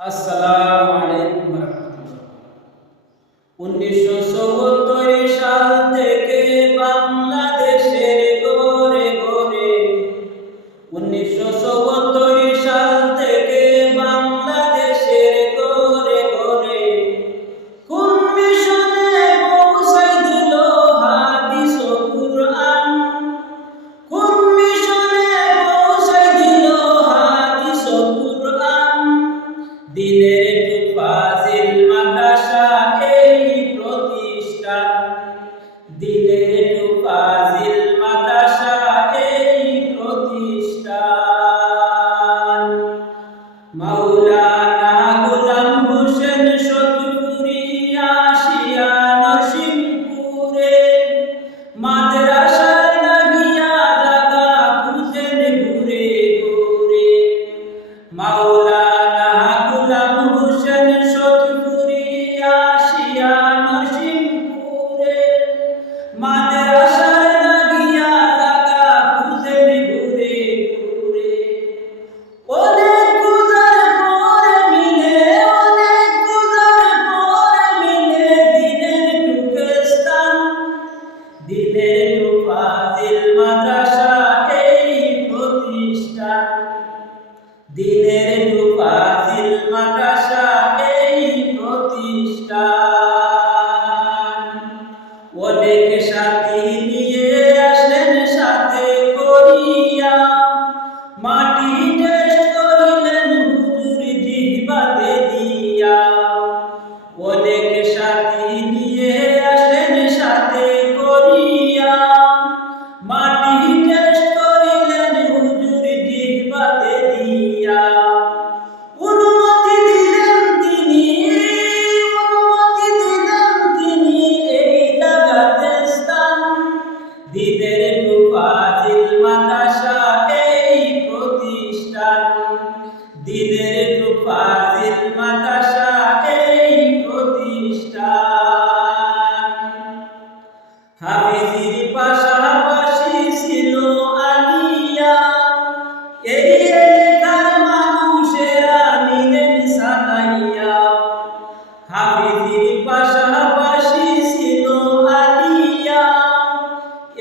আসসালামু আলাইকুম ওয়া রাহমাতুল্লাহ। 19৭৪ সাল থেকে বাংলাদেশের ঘরে ঘরে 19৭৪ সাল থেকে বাংলাদেশের ঘরে ঘরে কোন মিশনে পৌঁছাই দিল হাদিস ও কুরআন, কোন মিশনে পৌঁছাই দিল হাদিস ও কুরআন। দিনের ফাজিল মাদ্রাসা এই প্রতিষ্ঠান, দিনের ফাজিল মাদ্রাসা এই প্রতিষ্ঠান। মাওলানা গোলাম হোসেন সতপুরি আসিয়া নরসিংপুরে মাদ্রাসার লাগিয়া জাগা খুঁজেন ঘুরে ঘুরে। মাওলানা গোলাম হোসেন সতপুরি আসিয়া নরসিংপুরে মাদ্রাসার লাগিয়া জাগা খুঁজেন ঘুরে ঘুরে। অনেক খুঁজার পরে মিলে, অনেক খুঁজার পরে মিলে দিনের টুকে স্থান, দিনের ফাজিল মাদ্রাসা এই প্রতিষ্ঠান, দিনের ফাজিল মাদ্রাসা এই প্রতিষ্ঠান। অনেক সাথী নিয়ে আসেন সাথে করিয়া, মাটি টেস্ট করিলেন হুজুর জিহ্বাতে দিয়া। অনেক সাথী নিয়ে আসেন সাথে করিয়া, মাটি টেস্ট করিলেন হুজুর জিহ্বাতে দিয়া। অনুমতি দিলেন তিনি, অনুমতি দিলেন তিনি এই জাগাতে স্থান, দিনের ফাজিল মাদ্রাসা এই প্রতিষ্ঠান, দিনের ফাজিল মাদ্রাসা এই প্রতিষ্ঠান। হাফিজির পাশাপাশি ছিল আলিয়া, এই এলাকার মানুষেরা নিলেন সানাইয়া। হাফিজির পাশাপাশি ছিল আলিয়া,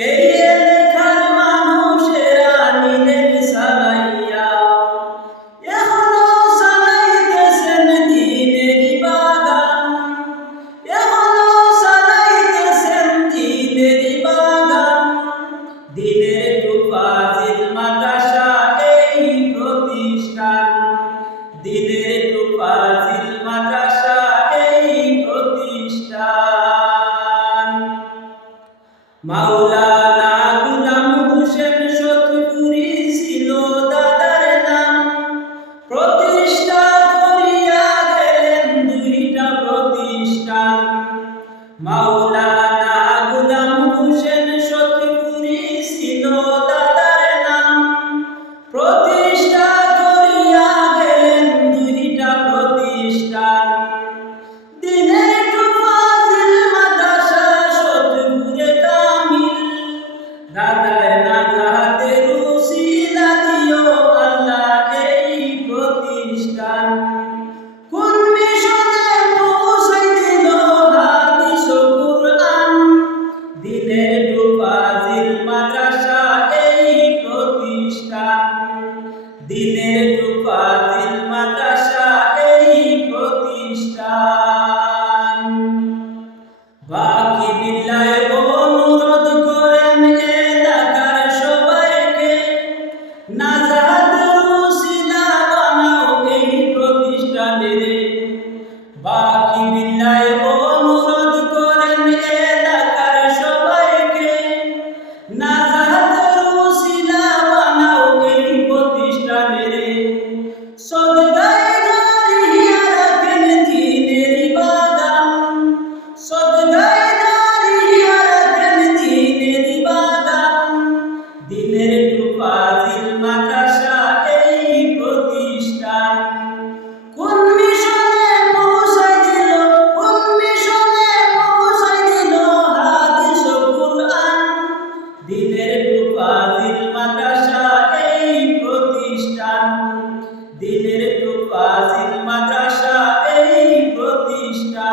এই এলাকার মানুষেরা নিলেন সানাইয়া। এখনো সানাইতেছেন দিনের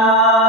না।